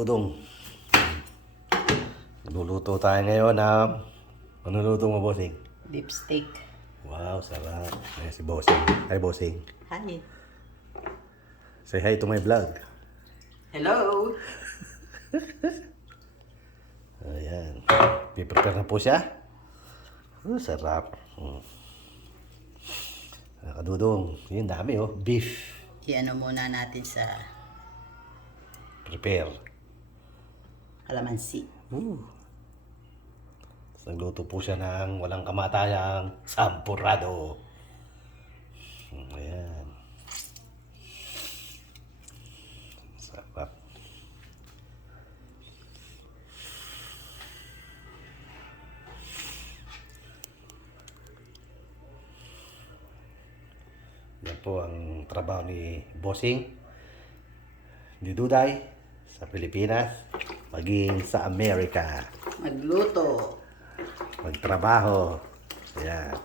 Dudong. Luluto tayo ngayon na ano luto mo, bossing? Beef steak. Wow, sarap. Ayan si bossing. Hi, bossing. Hi. Say hi to my vlog. Hello. Ayan. Piprepare na po siya. Sarap. Nakadudong. Yun, dami oh. Beef. Iano muna natin sa Prepare. kalamansi. Tapos nagluto po siya ng walang kamatayang sampurado. Ayan. Sarap. Yan po ang trabaho ni Bossing, ni Duday, sa Pilipinas, maging sa Amerika. Magluto. Magtrabaho. Ayan.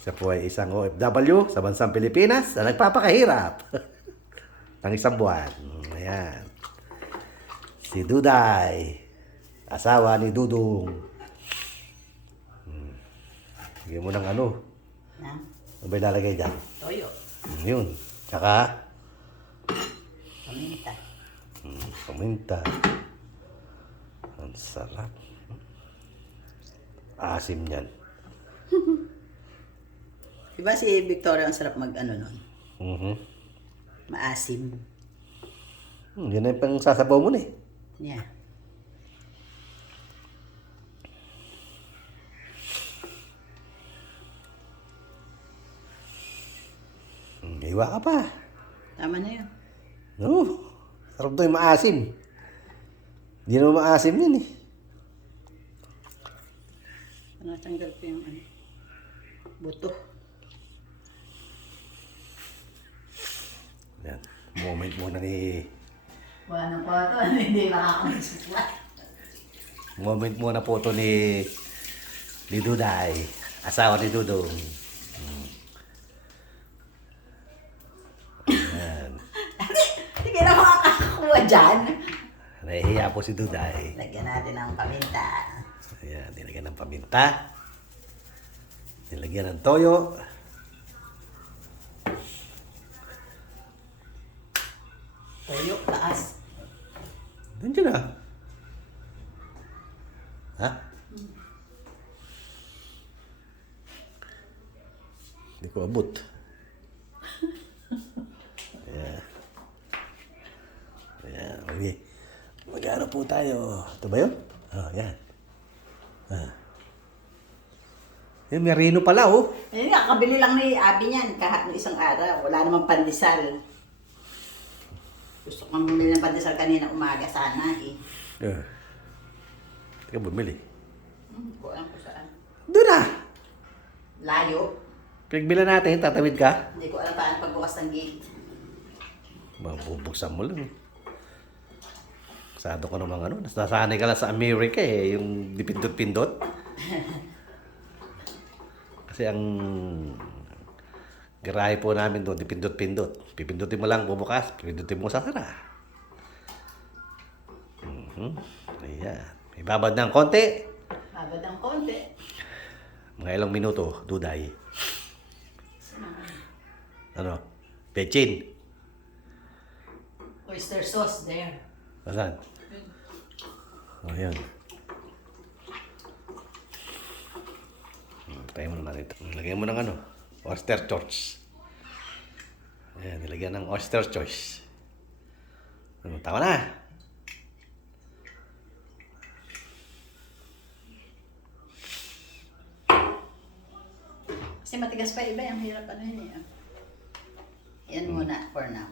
Siya po ay isang OFW sa bansang Pilipinas na nagpapakahirap ng isang buwan. Ayan. Si Duday, asawa ni Dudong. Bigyan mo ng ano. Na? Ano ba ilalagay dyan? Toyo. Yun. Tsaka, Paminta. paminta. Ang sarap. Asim yan. Diba si Victoria ang sarap mag ano nun? Maasim. Yan na yung pang sasabaw mo na eh. Yeah. Iwa ka pa. Tama na yun. No. Sarap to yung maasim. Hindi naman maasim yun eh. Natanggal ko yung ano, buto. Yan. Moment muna ni... Wala na po ito. Hindi makakamisipla. Moment muna po to ni Duday. Asawa ni Dudong. Ayan. Hindi ka na makakakuha dyan. Nahihiya po si Duday. Lagyan natin ng paminta. Ayan, nilagyan ng paminta. Nilagyan ng toyo. Toyo, taas. Nandiyan na. Ha? Hindi ko abot. Ayan. Ayan, okay. Mag-ano po tayo. Ito ba yun? Oh, yan. Yung merino pala, oh. Ayun nga, kabili lang ni Abby niyan kahit no isang araw. Wala namang pandesal. Gusto kong bumili ng pandesal kanina umaga sana eh. Yeah. Teka, bumili. Ko alam ko saan. Doon na! Layo. Pinagbilan natin, tatawid ka. Hindi ko alam paano pagbukas ng gate. Mabubuksan mo lang. Sado ko namang ano, nasasanay ka lang sa Amerika eh, yung dipindot-pindot. Kasi ang garahe po namin doon, dipindot-pindot. Pipindutin mo lang, bubukas, pipindutin mo sa sara. Ayan. May babad ng konti. Babad ng konti. Mga ilang minuto, Duday. Ano? Pechin. Oyster sauce there. Asan? Oh, yan. Tayo mo naman ito. Lagyan mo ng ano? Oyster sauce. Ayan, nilagyan ng oyster sauce. Tama na. Kasi matigas pa iba, yung hirap ano yun eh. Yan muna for now.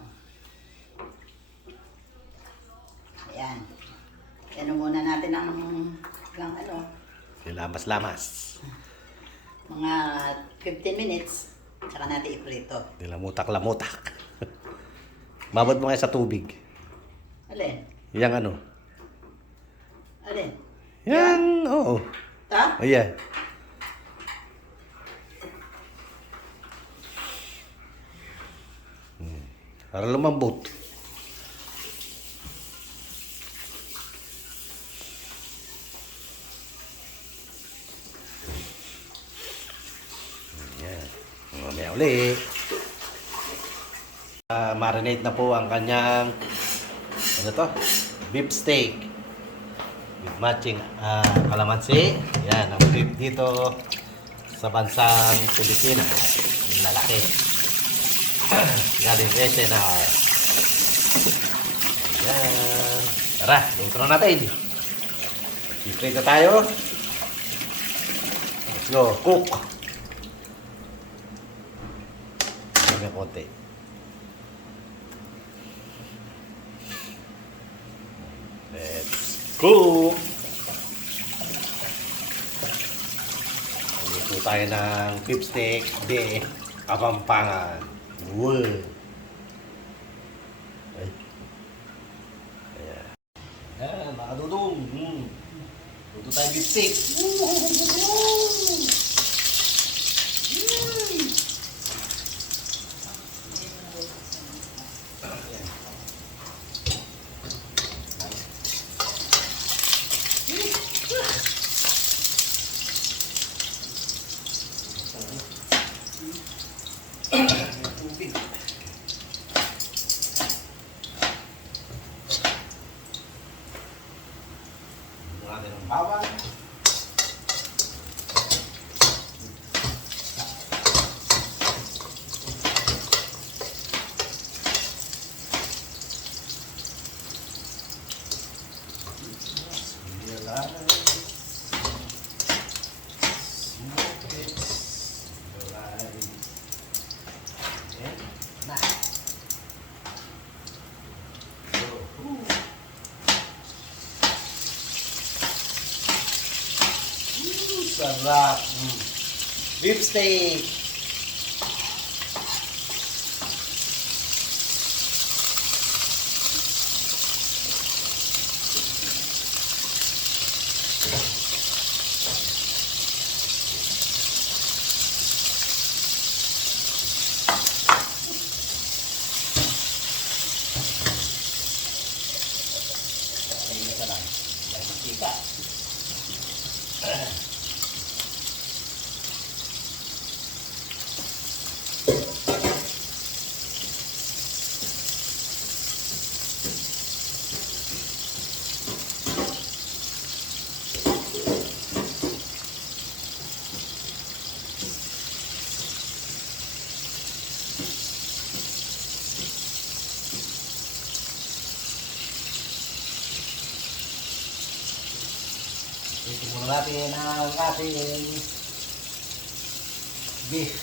Ayan. Yan muna natin ng ano, Lamas-lamas. mga 15 minutes. Saka natin iprito. Nilamutak-lamutak. Babad mo kaya sa tubig. Alin? Yang ano? Alin? Yan, oo. Ta? Ayan. Para lumambot. Mamaya uli. Marinate na po ang kanyang ano to? Beef steak. With matching kalamansi. Yan, ang beef dito sa bansang Pilipinas. Yung lalaki. Galing SNR. Ayan. Tara, luto na natin. Iprito tayo. Let's go, cook. May konti. Let's cook. Luto tayo ng beef steak de Kapampangan. Wow. Ay. Ayan. Ayan, mga dudong. Luto tayo beef steak. Tubig. Natin ang bawang. Sarap. Beef steak. Isa lang. Dahil mantika. Ito muna natin ang ating beef.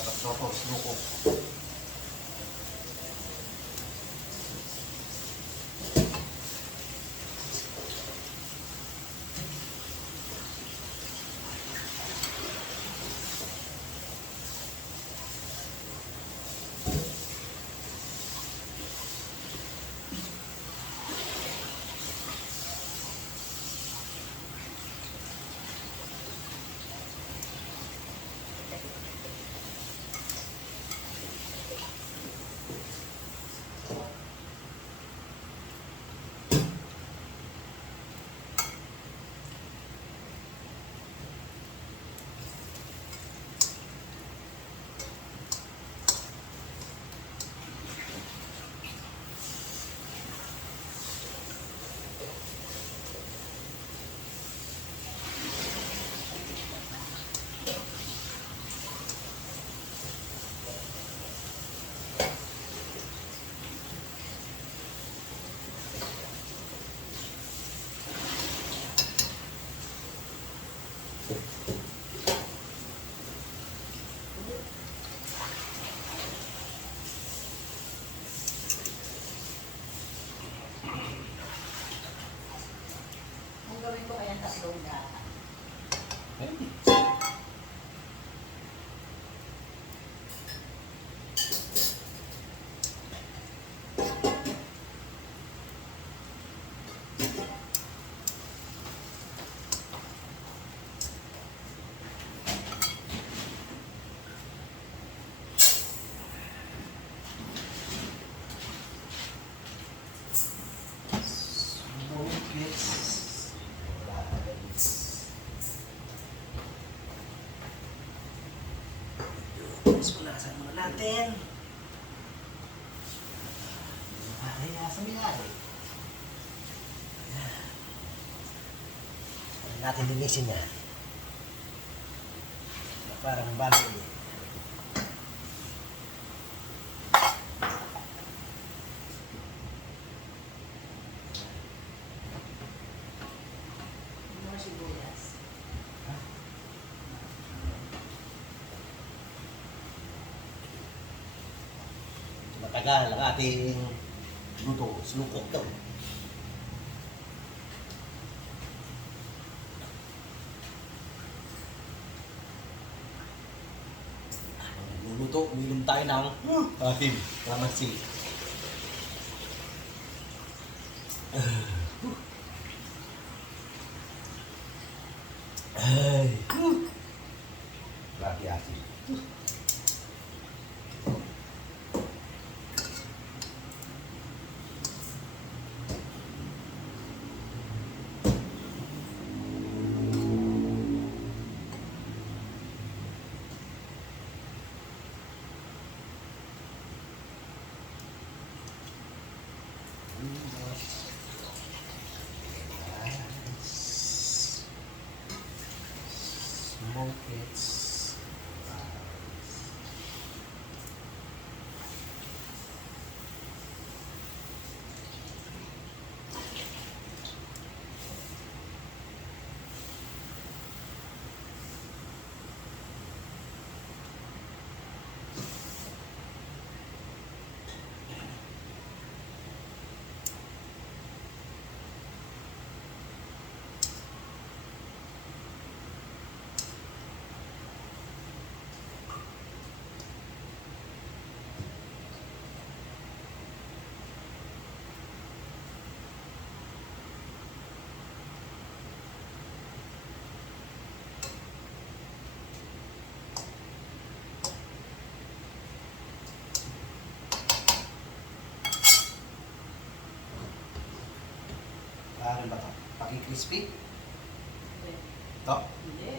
Sarap na ito, slow cook. Gawin ko kaya tatlong gata. Smoke it. natin. Ay, asa mo yan? Ayan natin linisin yan. Parang bago eh. Mga sibuyas. Matagal ang ating luto. Slukok daw. Luluto, uminom tayo ng ating kalamansi. Ay. Grabe asin. Smoke it. Ano ba ito? Paki-crispy? Hindi. Ito? Hindi.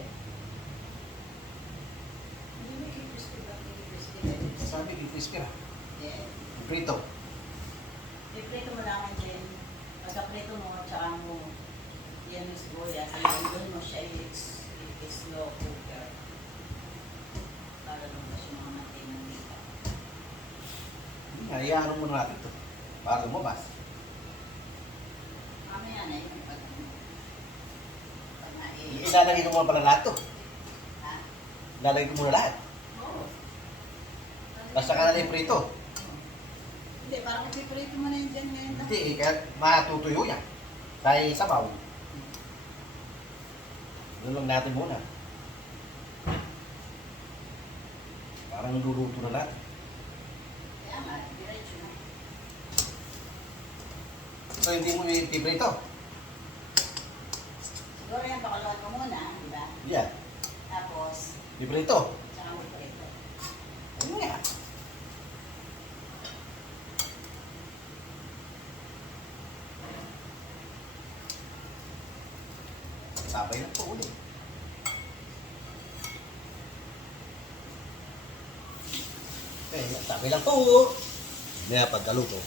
Hindi mo crispy ba? Crispy. Sabi, crispy na. Hindi. Prito. I-prito mo lang din. Pagka-prito mo, tsaka mo yan yung sibuyas. Doon mo siya i-slow cooker. Para lumabas yung mga mantinang dito. Hayaan mo natin ito. Para lumabas. Mamaya na yun. Pag Ilalagay ko muna pala lahat ito. Ha? Ilalagay ko muna lahat. Oo. Basta ka na yung prito. Hindi, parang ipiprito mo na yun dyan ngayon. Hindi, kaya matutuyo yan. Kaya sabaw. Doon lang natin muna. Parang luluto na natin. Kaya nga, diretso na. So hindi mo ipiprito? Siguro yan, pakaluan mo muna, di ba? Yan. Tapos, Piprito. tsaka mo prito. Ano nga? Sabay na po ulit. Okay, sabay lang po. Kaya pagkaluto.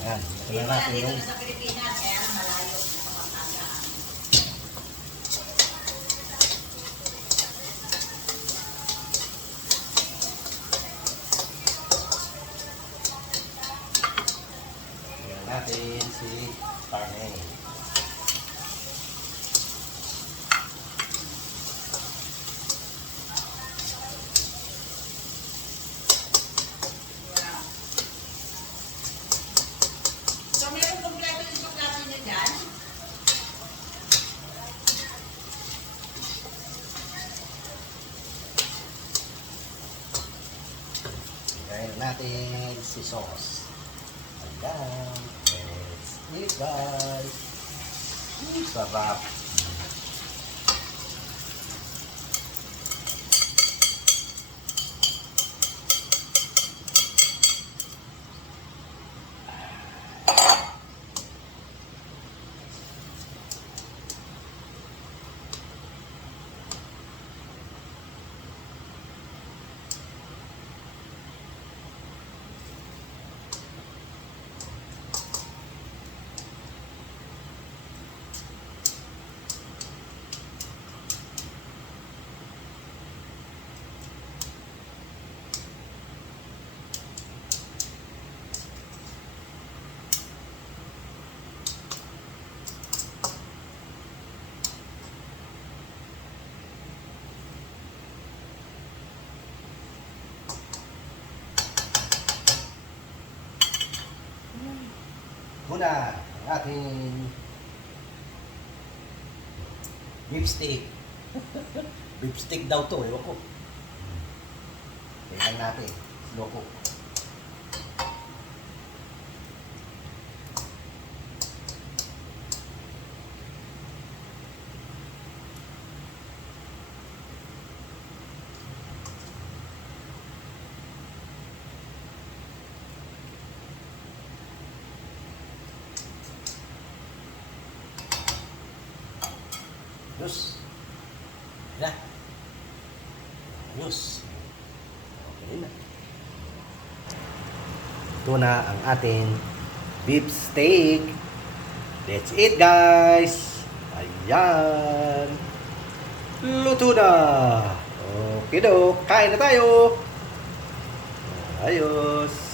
Ayan, ito na natin Dito yung na sa Pilipinas, kaya malayo na kapag-agaan. ayan natin si Parnay. So, meron kompleto yung suklado niyo dyan? Ayan natin si sauce. Ayan. Let's eat guys. Sarap. na ang ating beef steak. Beef steak daw to, ewan ko. Tingnan natin. Slow cook. Ayos. Na. Ayos. Okay na. Ito na ang ating beef steak. That's it, guys. Ayan. Luto na. Okay do. Kain na tayo. Ayos.